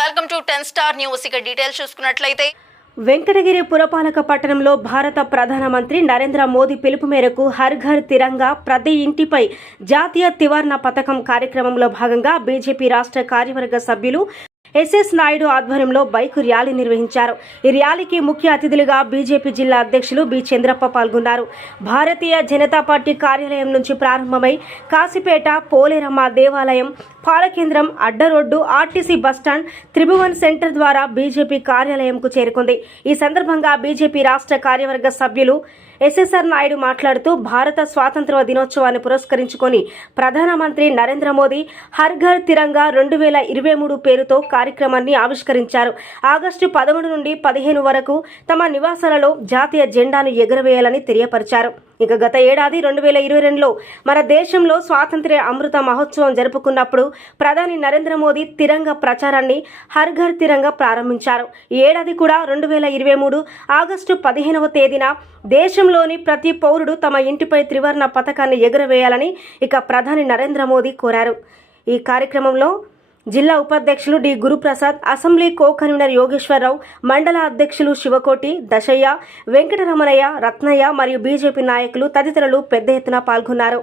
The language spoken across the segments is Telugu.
welcome to ten star news ఇక డీటెయిల్స్ చూసుకున్నట్లయితే వెంకటగిరి పురపాలక పట్టణంలో భారత ప్రధానమంత్రి నరేంద్ర మోదీ పిలుపు మేరకు హర్ ఘర్ తిరంగా ప్రతి ఇంటిపై జాతీయ తివర్ణ పథకం కార్యక్రమంలో భాగంగా బీజేపీ రాష్ట్ర కార్యవర్గ సభ్యులు ఎస్ఎస్ నాయుడు ఆధ్వర్యంలో బైక్ ర్యాలీ నిర్వహించారు ఈ ర్యాలీకి ముఖ్య అతిథులుగా బీజేపీ జిల్లా అధ్యక్షులు బి చంద్రప్ప పాల్గొన్నారు భారతీయ జనతా పార్టీ కార్యాలయం నుంచి ప్రారంభమై కాసిపేట పోలేరమ్మ దేవాలయం పాలకేంద్రం Addaroad RTC bus stand Tribhuvan centre ద్వారా బీజేపీ కార్యాలయంకు చేరుకుంది ఈ సందర్భంగా బీజేపీ రాష్ట్ర కార్యవర్గ సభ్యులు ఎస్ఎస్ఆర్ నాయుడు మాట్లాడుతూ భారత స్వాతంత్ర దినోత్సవాన్ని పురస్కరించుకొని ప్రధానమంత్రి నరేంద్ర మోదీ హర్ ఘర్ తిరంగా రెండు వేల ఇరవై మూడు పేరుతో కార్యక్రమాన్ని ఆవిష్కరించారు ఆగస్టు పదమూడు నుండి పదిహేను వరకు తమ నివాసాలలో జాతీయ జెండాను ఎగురవేయాలని తెలియపరిచారు ఇక గత ఏడాది రెండు వేల ఇరవై రెండులో మన దేశంలో స్వాతంత్ర అమృత మహోత్సవం జరుపుకున్నప్పుడు ప్రధాని నరేంద్ర మోదీ తిరంగ ప్రచారాన్ని హర్ ఘర్ తిరంగ ప్రారంభించారు ఈ ఏడాది కూడా రెండు వేల ఇరవై మూడు ఆగస్టు పదిహేనవ తేదీన దేశంలోని ప్రతి పౌరుడు తమ ఇంటిపై త్రివర్ణ పథకాన్ని ఎగురవేయాలని ఇక ప్రధాని నరేంద్ర మోదీ కోరారు ఈ కార్యక్రమంలో జిల్లా ఉపాధ్యక్షులు D Guruprasad assembly co convener Yogeswararao మండల అధ్యక్షులు శివకోటి దశయ్య వెంకటరమణయ్య రత్నయ్య మరియు బీజేపీ నాయకులు తదితరులు పెద్ద ఎత్తున పాల్గొన్నారు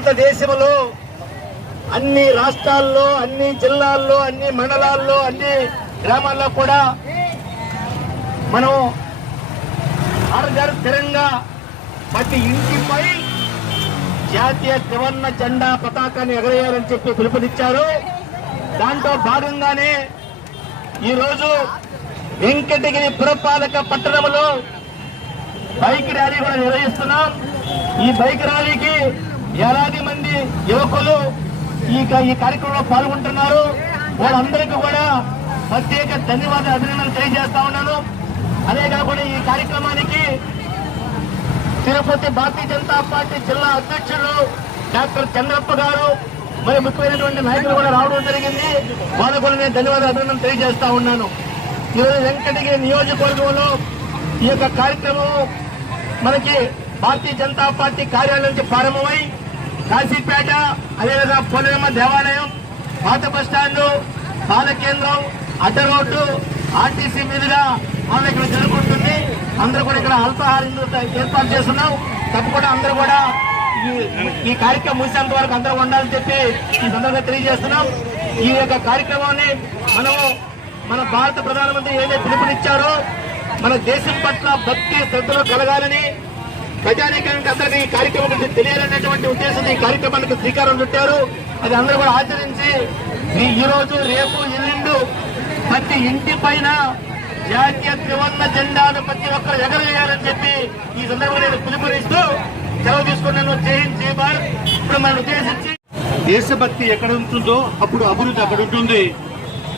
భారతదేశంలో అన్ని రాష్ట్రాల్లో అన్ని జిల్లాల్లో అన్ని మండలాల్లో అన్ని గ్రామాల్లో కూడా మనం హర్ఘర్ తిరంగా ప్రతి ఇంటిపై జాతీయ త్రివర్ణ జెండా పతాకాన్ని ఎగరేయాలని చెప్పి పిలుపునిచ్చారు దాంతో భాగంగానే ఈరోజు వెంకటగిరి పురపాలక పట్టణంలో బైక్ ర్యాలీ కూడా నిర్వహిస్తున్నాం ఈ బైక్ ర్యాలీకి వేలాది మంది యువకులు ఈ ఈ కార్యక్రమంలో పాల్గొంటున్నారు వాళ్ళందరికీ కూడా ప్రత్యేక ధన్యవాద అభినందనలు తెలియజేస్తా ఉన్నాను అదే కాకుండా ఈ కార్యక్రమానికి తిరుపతి భారతీయ జనతా పార్టీ జిల్లా అధ్యక్షులు డాక్టర్ చంద్రప్ప గారు మరి ముఖ్యమైనటువంటి నాయకులు కూడా రావడం జరిగింది వాళ్ళకు కూడా నేను ధన్యవాద అభినందనలు తెలియజేస్తా ఉన్నాను ఈరోజు వెంకటగిరి నియోజకవర్గంలో ఈ యొక్క కార్యక్రమం మనకి భారతీయ జనతా పార్టీ కార్యాలయం నుంచి ప్రారంభమై కాశీపేట అదేవిధంగా పొలిమ దేవాలయం పాత బస్టాండు కేంద్రం అడ్డ రోడ్డు ఆర్టీసీ మీదుగా మనం ఇక్కడ జరుగుతుంది అందరూ కూడా ఇక్కడ అల్పాహారం ఏర్పాటు చేస్తున్నాం తప్పకుండా అందరూ కూడా ఈ కార్యక్రమం ముగిసేంత వరకు అందరూ ఉండాలని చెప్పి ఈ సందర్భంగా తెలియజేస్తున్నాం ఈ యొక్క కార్యక్రమాన్ని మనము మన భారత ప్రధానమంత్రి ఏదైతే పిలుపునిచ్చారో మన దేశం పట్ల భక్తి శ్రద్ధలు కలగాలని ప్రజానీకానికి అందరికీ ఈ కార్యక్రమం గురించి తెలియాలనేటువంటి ఉద్దేశంతో ఈ కార్యక్రమానికి శ్రీకారం చుట్టారు అది అందరూ కూడా ఆచరించి ఈ రోజు రేపు ఎల్లుండు ప్రతి ఇంటి పైన జాతీయ త్రివర్ణ జెండాను ప్రతి ఒక్కరు ఎగరేయాలని చెప్పి ఈ సందర్భంగా నేను పిలుపునిస్తూ సెలవు తీసుకున్నాను జయించి ఇప్పుడు మన ఉద్దేశించి దేశభక్తి ఎక్కడ ఉంటుందో అప్పుడు అభివృద్ధి అక్కడ ఉంటుంది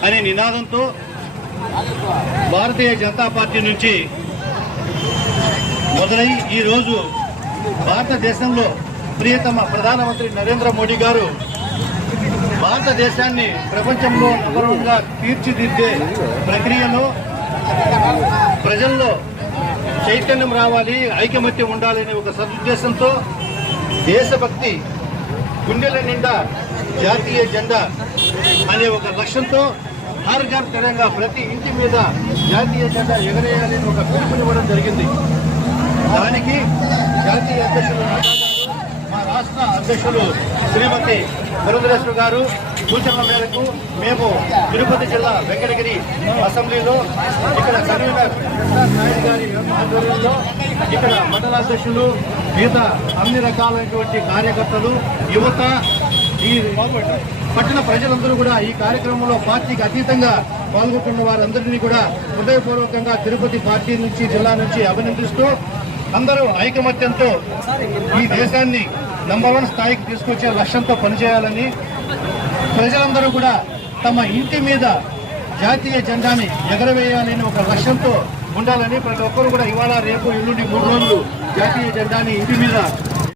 అనే నినాదంతో భారతీయ జనతా పార్టీ నుంచి మొదలై ఈరోజు భారతదేశంలో ప్రియతమ ప్రధానమంత్రి నరేంద్ర మోడీ గారు భారతదేశాన్ని ప్రపంచంలో నెంబర్ వన్గా తీర్చిదిద్దే ప్రక్రియలో ప్రజల్లో చైతన్యం రావాలి ఐకమత్యం ఉండాలనే ఒక సదుద్దేశంతో దేశభక్తి గుండెల నిండా జాతీయ జెండా అనే ఒక లక్ష్యంతో హర్ ఘర్ తెలంగా ప్రతి ఇంటి మీద జాతీయ జెండా ఎగరేయాలని ఒక పిలుపునివ్వడం జరిగింది దానికి జాతీయ అధ్యక్షులు మా రాష్ట్ర అధ్యక్షులు శ్రీమతి మురుగేశ్వర గారు సూచనల మేరకు మేము తిరుపతి జిల్లా వెంకటగిరి అసెంబ్లీలో ఇక్కడ కన్వీనర్ నాయుడు గారి ఆధ్వర్యంలో ఇక్కడ మండలాధ్యక్షులు మిగతా అన్ని రకాలైనటువంటి కార్యకర్తలు యువత ఈ పట్టణ ప్రజలందరూ కూడా ఈ కార్యక్రమంలో పార్టీకి అతీతంగా పాల్గొంటున్న వారందరినీ కూడా హృదయపూర్వకంగా తిరుపతి పార్టీ నుంచి జిల్లా నుంచి అభినందిస్తూ అందరూ ఐకమత్యంతో ఈ దేశాన్ని నంబర్ వన్ స్థాయికి తీసుకొచ్చే లక్ష్యంతో పనిచేయాలని ప్రజలందరూ కూడా తమ ఇంటి మీద జాతీయ జెండాని ఎగరవేయాలని ఒక లక్ష్యంతో ఉండాలని ప్రతి ఒక్కరు కూడా ఇవాళ రేపు ఎల్లుండి మూడు రోజులు జాతీయ జెండాని ఇంటి మీద